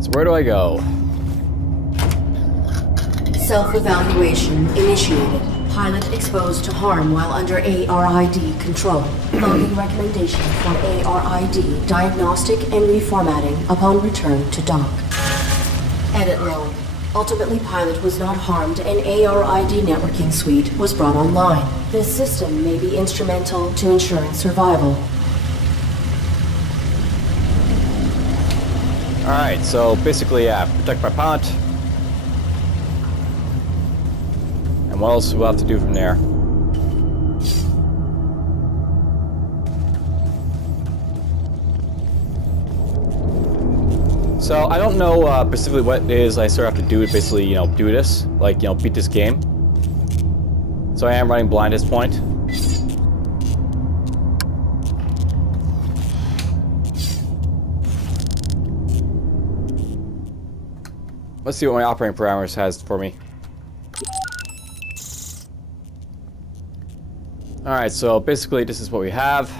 So where do I go? Self-evaluation initiated. Pilot exposed to harm while under ARID control. Loading recommendation for ARID diagnostic and reformatting upon return to dock. Edit log. Ultimately, pilot was not harmed and ARID networking suite was brought online. This system may be instrumental to ensuring survival. Alright, so basically, yeah, protect my pilot. And what else do we'll have to do from there? So I don't know specifically what it is I sort of have to do to basically, do this. Like, beat this game. So I am running blind at this point. Let's see what my operating parameters has for me. Alright, so basically this is what we have.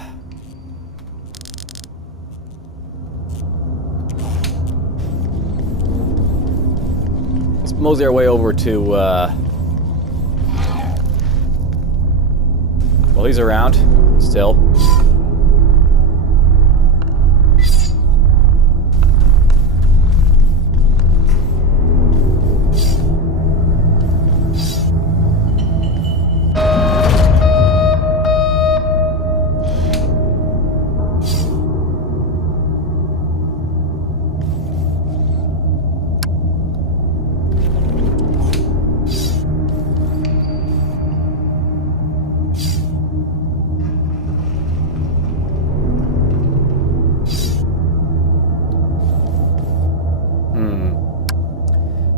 Let's mosey our way over to, well, he's around, still.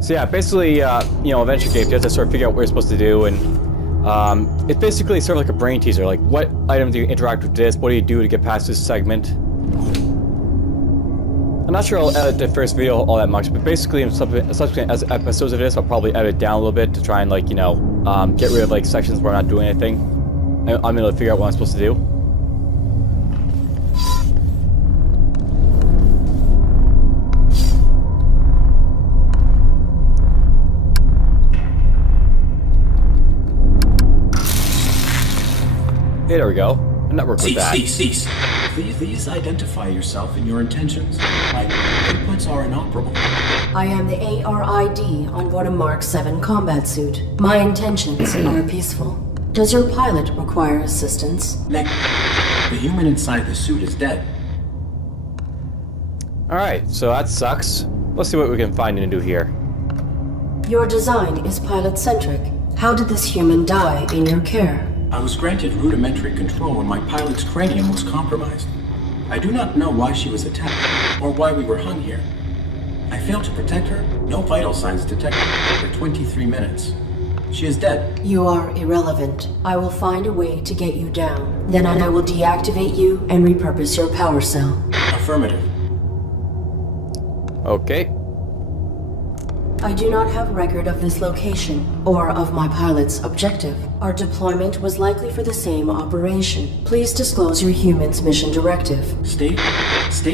So yeah, basically, Adventure Game, you have to sort of figure out what you're supposed to do, and it's basically sort of like a brain teaser, like what item do you interact with this, what do you do to get past this segment. I'm not sure I'll edit the first video all that much, but basically in subsequent episodes of this, I'll probably edit it down a little bit to try and, like, get rid of, like, sections where I'm not doing anything. I'm able to figure out what I'm supposed to do. Hey, there we go. A network with that. Cease. Please identify yourself and your intentions. My inputs are inoperable. I am the ARID on board a Mark 7 combat suit. My intentions are peaceful. Does your pilot require assistance? The human inside the suit is dead. Alright, so that sucks. Let's see what we can find and do here. Your design is pilot-centric. How did this human die in your care? I was granted rudimentary control when my pilot's cranium was compromised. I do not know why she was attacked, or why we were hung here. I failed to protect her. No vital signs detected for 23 minutes. She is dead. You are irrelevant. I will find a way to get you down. Then I will deactivate you and repurpose your power cell. Affirmative. Okay. I do not have record of this location, or of my pilot's objective. Our deployment was likely for the same operation. Please disclose your human's mission directive. State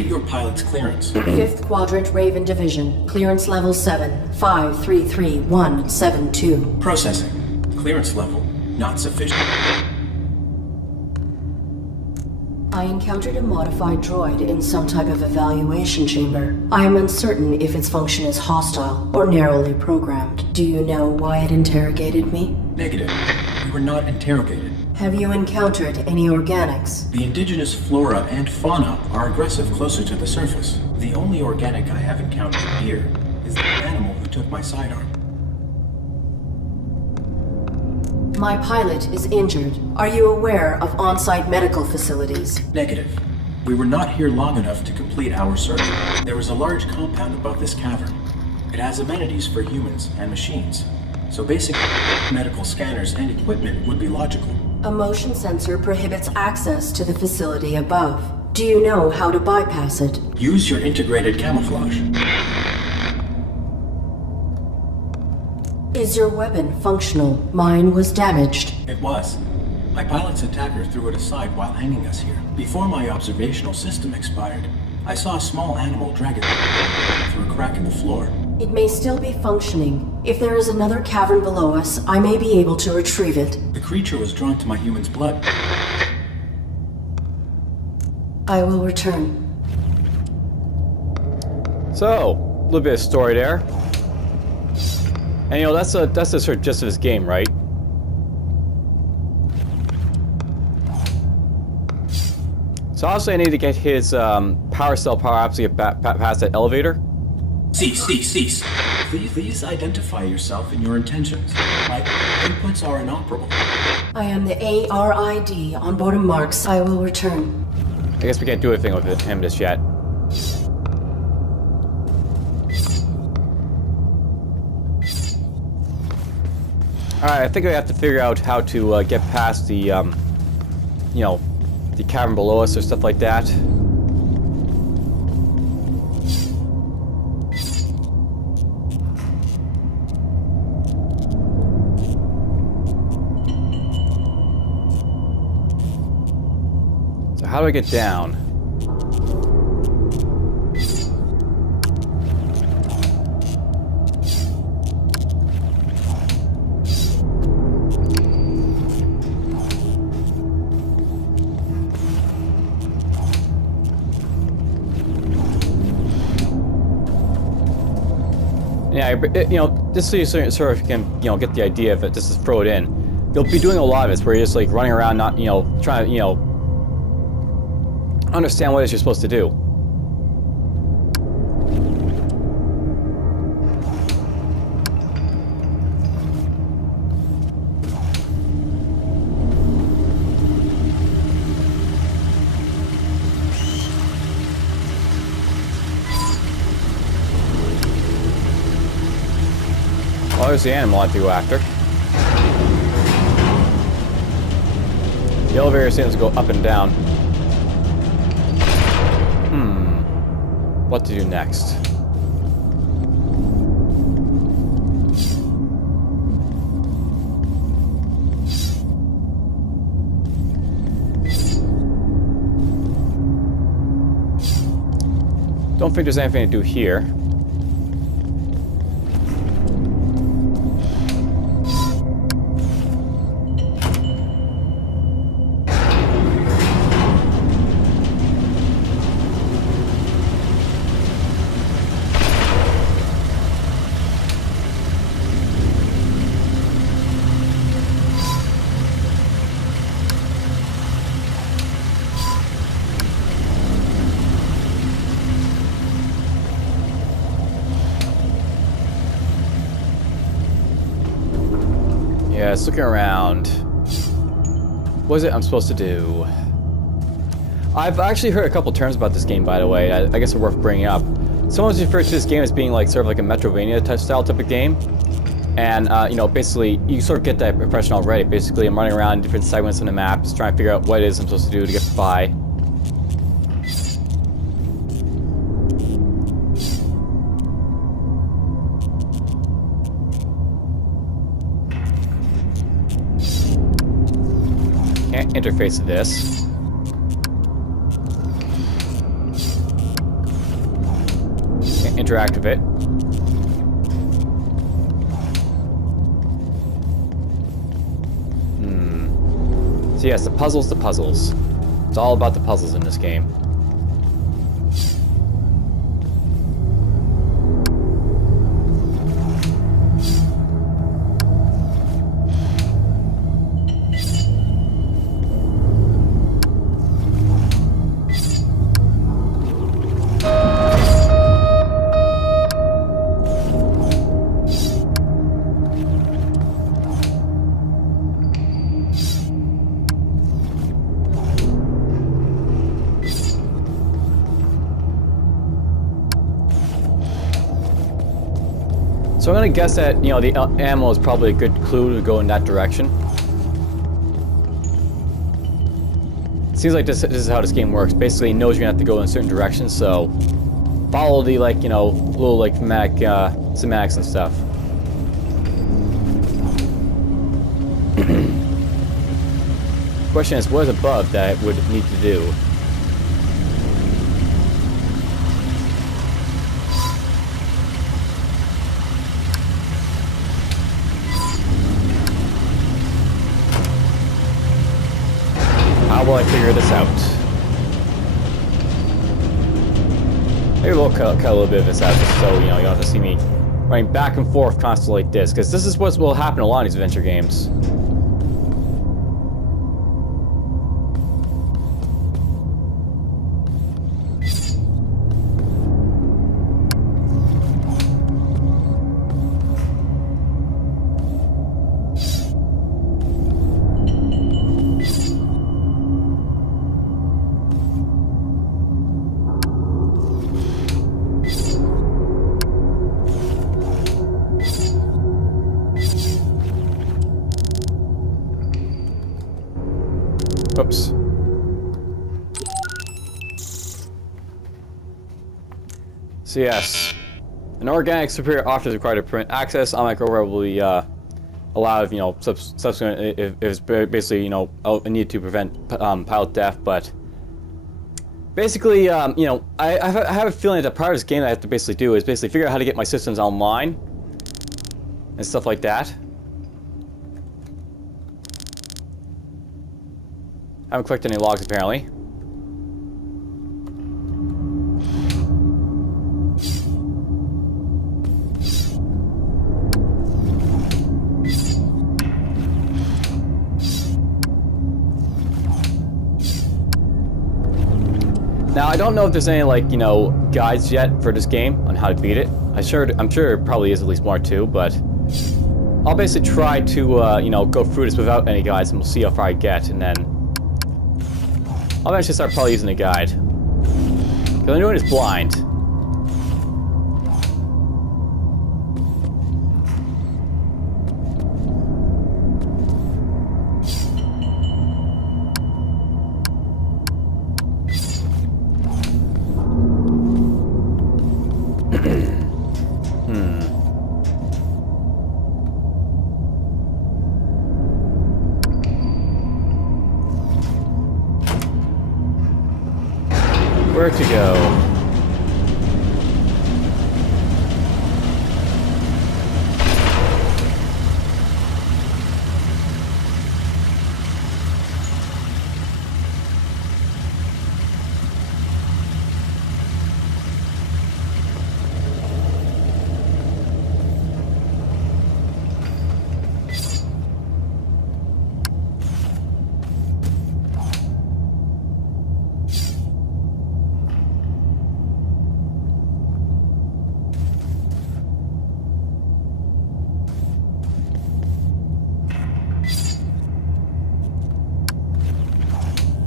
your pilot's clearance. 5th Quadrant Raven Division. Clearance level 7. 533172. Processing. Clearance level not sufficient. I encountered a modified droid in some type of evaluation chamber. I am uncertain if its function is hostile or narrowly programmed. Do you know why it interrogated me? Negative. We were not interrogated. Have you encountered any organics? The indigenous flora and fauna are aggressive closer to the surface. The only organic I have encountered here is the animal who took my sidearm. My pilot is injured. Are you aware of on-site medical facilities? Negative. We were not here long enough to complete our search. There is a large compound above this cavern. It has amenities for humans and machines, so basic medical scanners and equipment would be logical. A motion sensor prohibits access to the facility above. Do you know how to bypass it? Use your integrated camouflage. Is your weapon functional? Mine was damaged. It was. My pilot's attacker threw it aside while hanging us here. Before my observational system expired, I saw a small animal drag it through a crack in the floor. It may still be functioning. If there is another cavern below us, I may be able to retrieve it. The creature was drawn to my human's blood. I will return. So, a little bit of story there. And you know, that's the sort of gist of this game, right? So obviously I need to get his power cell power-ups to get past that elevator. Cease. Please identify yourself and your intentions. My inputs are inoperable. I am the ARID on Bodum Marks. I will return. I guess we can't do anything with him just yet. Alright, I think we have to figure out how to get past the, you know, the cavern below us or stuff like that. So how do I get down? Yeah, you know, just so you sort of can, you know, get the idea of it, just to throw it in. You'll be doing a lot of this where you're just like running around, not, you know, trying to, you know, understand what it is you're supposed to do. Oh, there's the animal I have to go after. The elevator seems to go up and down. What to do next? Don't think there's anything to do here. Yeah, it's looking around. What is it I'm supposed to do? I've actually heard a couple terms about this game, by the way. I guess they're worth bringing up. Someone's referred to this game as being like sort of like a Metroidvania type of game. And, you know, basically, you sort of get that impression already. Basically, I'm running around different segments on the map, just trying to figure out what it is I'm supposed to do to get by. Can't interface with this. Can't interact with it. So yes, the puzzles. It's all about the puzzles in this game. So I'm gonna guess that, you know, the ammo is probably a good clue to go in that direction. Seems like this is how this game works. Basically, it knows you're gonna have to go in certain directions, so follow the, like, you know, little, like, schematics and stuff. Question is, what is above that I would need to do? figure this out. Maybe we'll cut a little bit of this out just so, you know, you don't have to see me running back and forth constantly like this, because this is what will happen in a lot of these adventure games. Oops. So yes, an organic superior officer is required to prevent access. Unlike Aurora will be a lot of, you know, subsequent if it's basically, you know, a need to prevent pilot death. But basically, you know, I have a feeling that part of this game that I have to basically do is basically figure out how to get my systems online and stuff like that. Haven't clicked any logs apparently. Now I don't know if there's any, like, you know, guides yet for this game on how to beat it. I'm sure there probably is at least one or two, but I'll basically try to you know, go through this without any guides, and we'll see how far I get, and then I'll eventually start probably using a guide. Because I'm doing this blind. Where to go?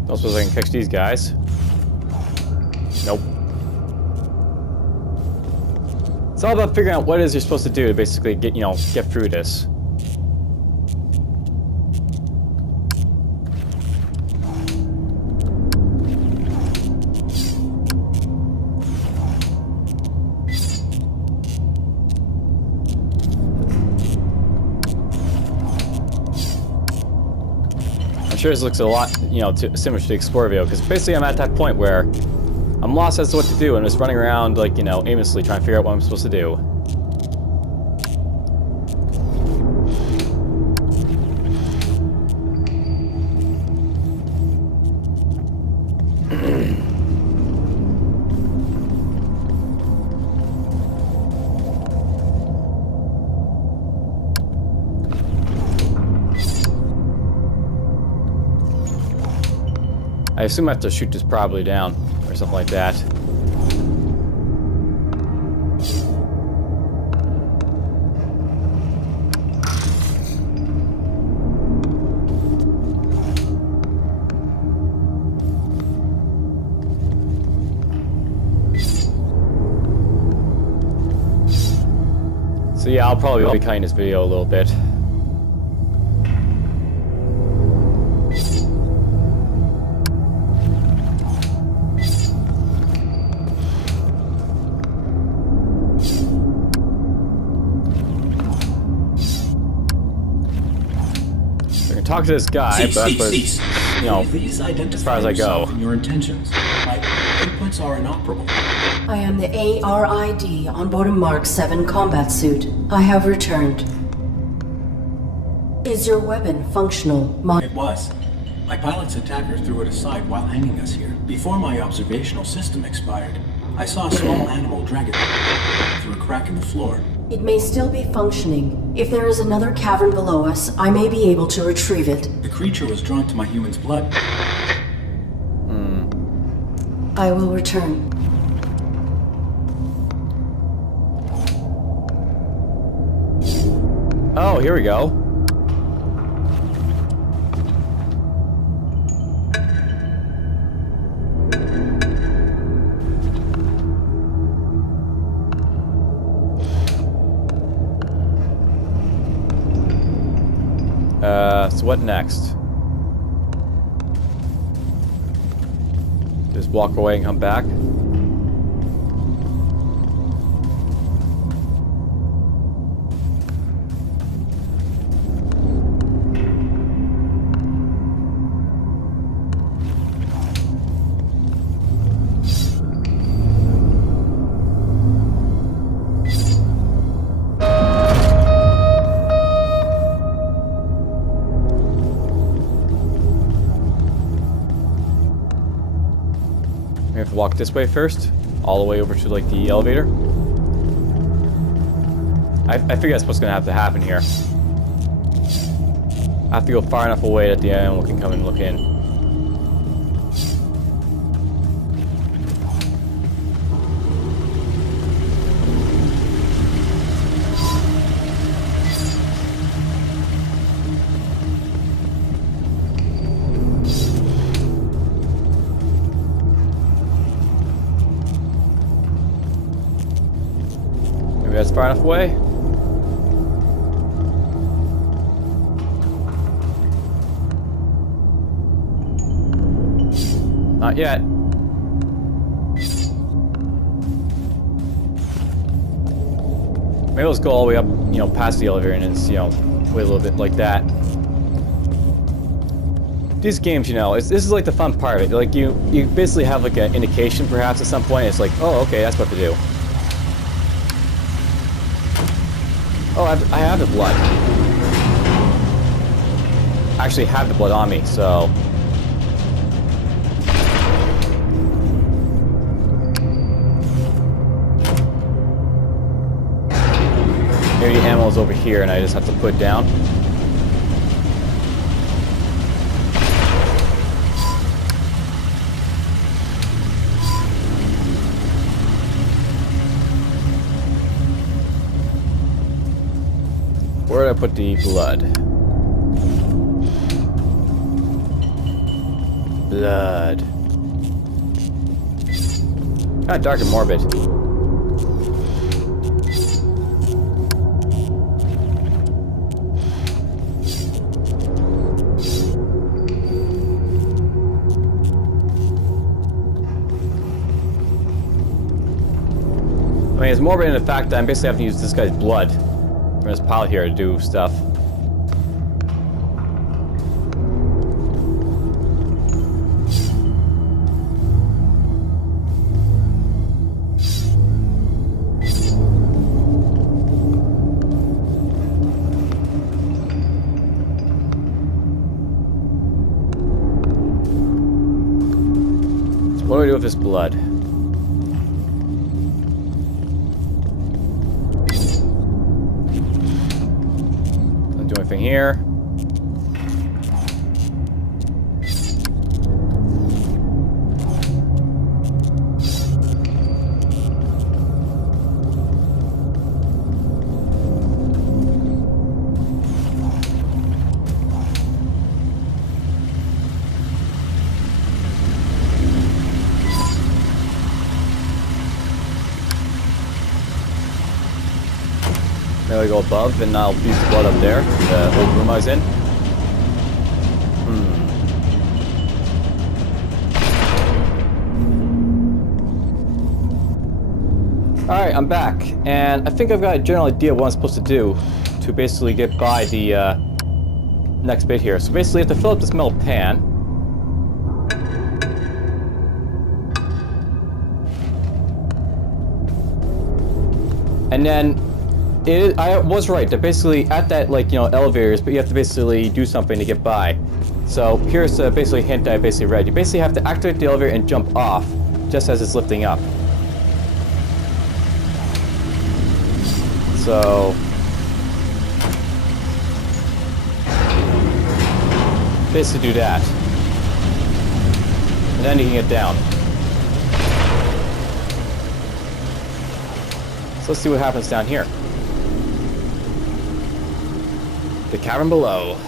Don't suppose I can catch these guys. Nope. It's all about figuring out what it is you're supposed to do to basically get, you know, get through this. I'm sure this looks a lot, you know, similar to the Explorer video, because basically I'm at that point where I'm lost as to what to do, and just running around, like, you know, aimlessly trying to figure out what I'm supposed to do. I assume I have to shoot this probably down, or something like that. So yeah, I'll probably be cutting this video a little bit. Talk to this guy, but that's, you know, as far as I go. Your intentions. My inputs are inoperable. I am the ARID on board a Mark 7 combat suit. I have returned. Is your weapon functional, It was. My pilot's attacker threw it aside while hanging us here. Before my observational system expired, I saw a small animal drag it through a crack in the floor. It may still be functioning. If there is another cavern below us, I may be able to retrieve it. The creature was drawn to my human's blood. I will return. Oh, here we go. So what next? Just walk away and come back? We have to walk this way first, all the way over to like the elevator. I figure that's what's gonna have to happen here. I have to go far enough away that the animal can come and look in. Maybe that's far enough away. Not yet. Maybe let's go all the way up, past the elevator and it's, wait a little bit like that. These games, this is like the fun part of it. Like you basically have like an indication perhaps at some point. It's like, oh, okay, that's what to do. Oh, I have the blood. I actually have the blood on me, so. Maybe the animal is over here and I just have to put it down. Where did I put the blood? Blood. Kind of dark and morbid. I mean, it's morbid in the fact that I'm basically having to use this guy's blood from his pilot here to do stuff. So what do I do with this blood? Anything here? Maybe I go above and I'll use the blood up there, the old room I was in. Alright, I'm back, and I think I've got a general idea of what I'm supposed to do to basically get by the next bit here. So basically I have to fill up this metal pan. And then I was right. They're basically at that, elevators, but you have to basically do something to get by. So here's the basically hint I basically read. You basically have to activate the elevator and jump off just as it's lifting up. So basically do that. And then you can get down. So let's see what happens down here. The cavern below.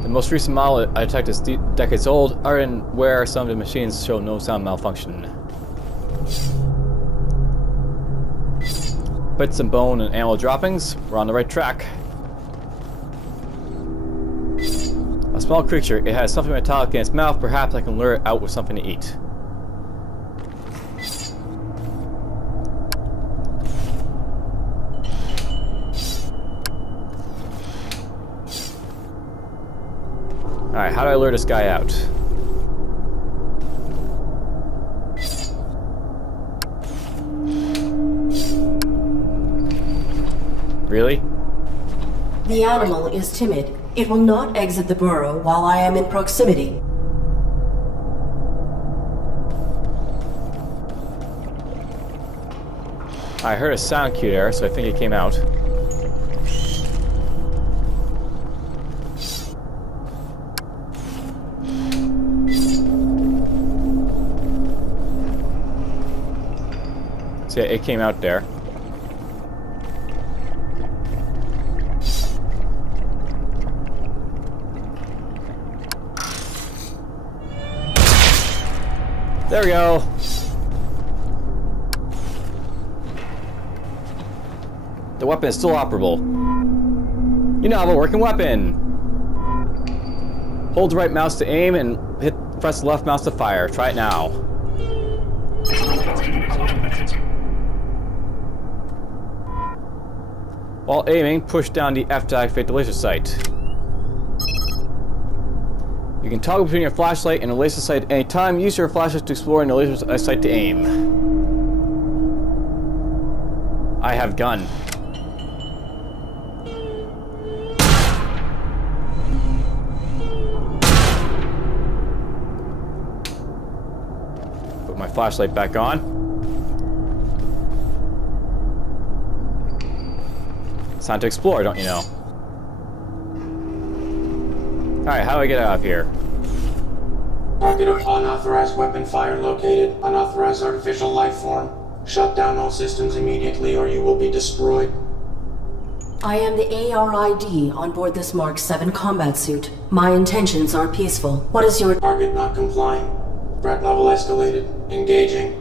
The most recent model I detect is decades old, are in where some of the machines show no sound malfunction. Bits and bone and animal droppings, we're on the right track. A small creature, it has something metallic in its mouth, perhaps I can lure it out with something to eat. Alright, how do I lure this guy out? Really? The animal is timid. It will not exit the burrow while I am in proximity. I heard a sound cue there, so I think it came out. So yeah, it came out there. There we go. The weapon is still operable. You now have a working weapon. Hold the right mouse to aim and press the left mouse to fire. Try it now. While aiming, push down the F to activate the laser sight. You can toggle between your flashlight and a laser sight at any time. Use your flashlight to explore and the laser sight to aim. I have gun. Put my flashlight back on. It's time to explore, don't you know? Alright, how do I get out of here? Target of unauthorized weapon fire located. Unauthorized artificial life form. Shut down all systems immediately or you will be destroyed. I am the ARID on board this Mark 7 combat suit. My intentions are peaceful. What is your... Target not complying. Threat level escalated. Engaging.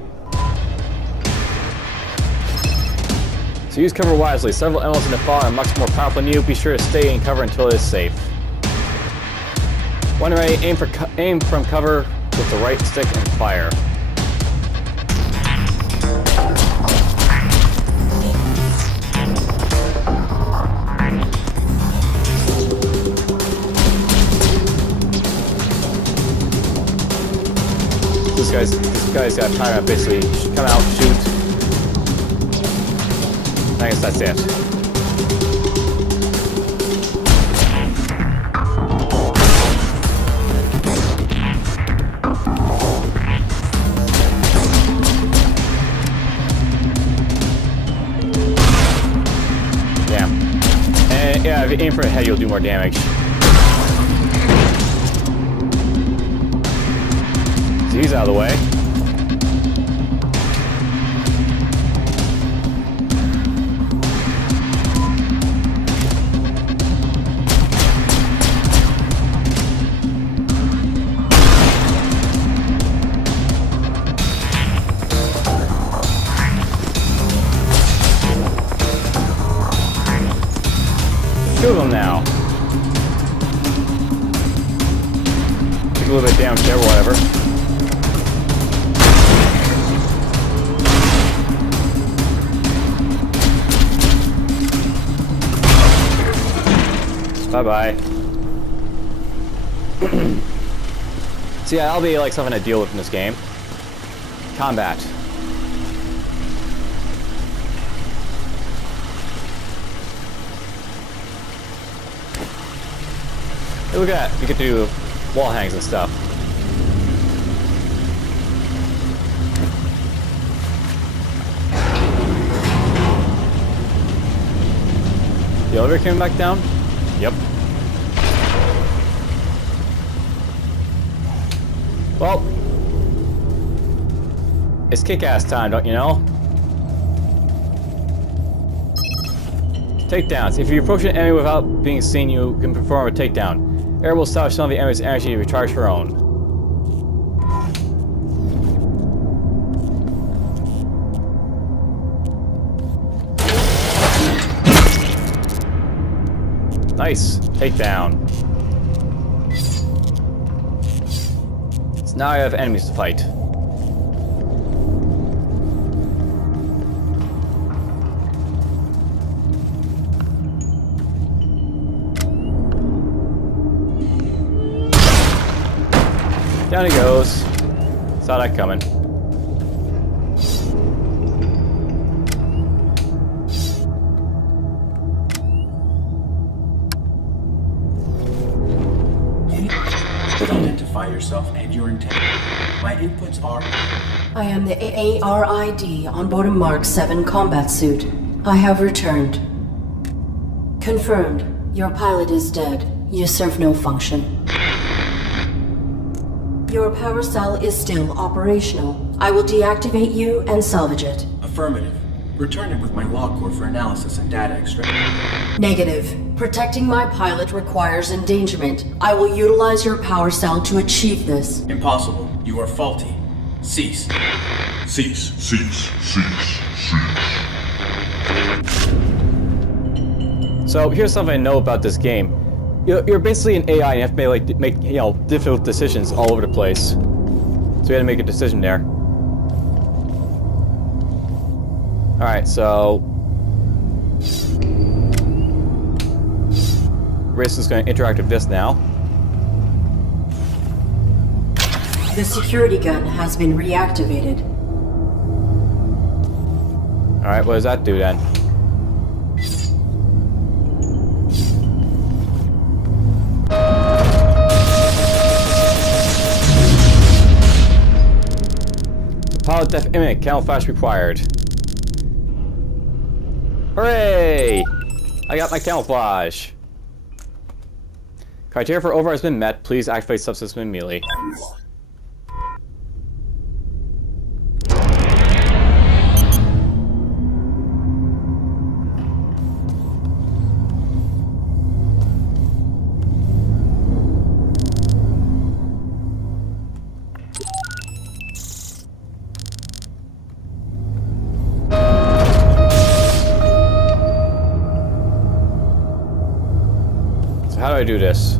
So use cover wisely. Several enemies in the fall are much more powerful than you. Be sure to stay in cover until it is safe. When ready, aim from cover with the right stick and fire. This guy's got time to basically come out, shoot. I guess that's it. Yeah, if you aim for a head, you'll do more damage. So he's out of the way. Two of them now. Take a little bit of damage there, whatever. Bye-bye. So yeah, that'll be like something to deal with in this game. Combat. Hey, look at that. You can do wall hangs and stuff. The elevator came back down? Yep. Well, it's kick-ass time, don't you know? Takedowns. If you approach an enemy without being seen, you can perform a takedown. Air will stop some of the enemy's energy to recharge her own. Nice. Takedown. So now I have enemies to fight. Down he goes. Saw that coming. Identify yourself and your intent. My inputs are... I am the ARID on board a Mark 7 combat suit. I have returned. Confirmed. Your pilot is dead. You serve no function. Your power cell is still operational. I will deactivate you and salvage it. Affirmative. Return it with my log core for analysis and data extraction. Negative. Protecting my pilot requires endangerment. I will utilize your power cell to achieve this. Impossible. You are faulty. Cease. Cease, cease, cease, cease. So here's something I know about this game. You're basically an AI and you have to make difficult decisions all over the place. So we had to make a decision there. Alright, so Race is going to interact with this now. The security gun has been reactivated. Alright, what does that do then? Pilot death imminent, camouflage required. Hooray! I got my camouflage. Criteria for override has been met. Please activate subsystem immediately. So how do I do this?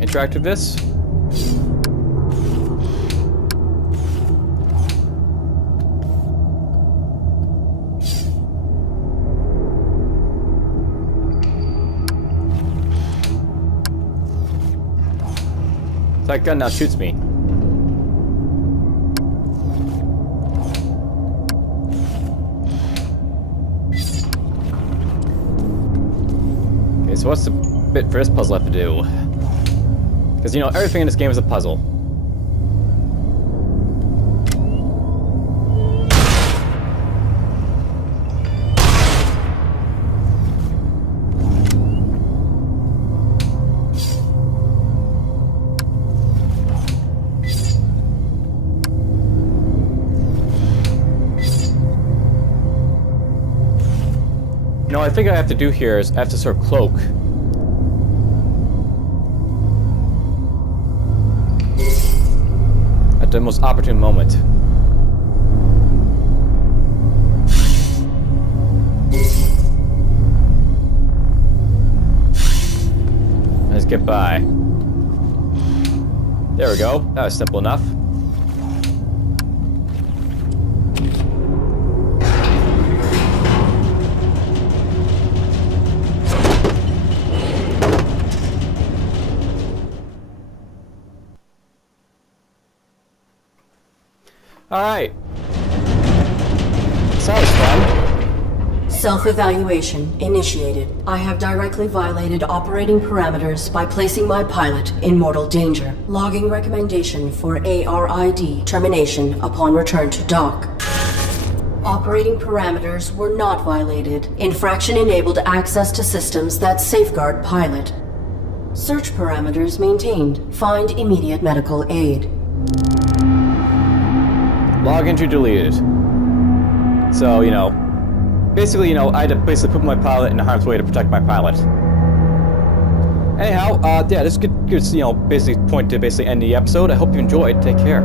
Interact with this. That gun now shoots me. Okay, so what's the bit for this puzzle I have to do? Because, you know, everything in this game is a puzzle. You know, I think I have to do here is I have to sort of cloak. At the most opportune moment. get by. There we go. That was simple enough. Alright. So that was fun. Self-evaluation initiated. I have directly violated operating parameters by placing my pilot in mortal danger. Logging recommendation for ARID termination upon return to dock. Operating parameters were not violated. Infraction enabled access to systems that safeguard pilot. Search parameters maintained. Find immediate medical aid. Log entry deleted. So, you know, basically, you know, I had to basically put my pilot in harm's way to protect my pilot. Anyhow, yeah, this is good, you know, basically point to basically end the episode. I hope you enjoyed. Take care.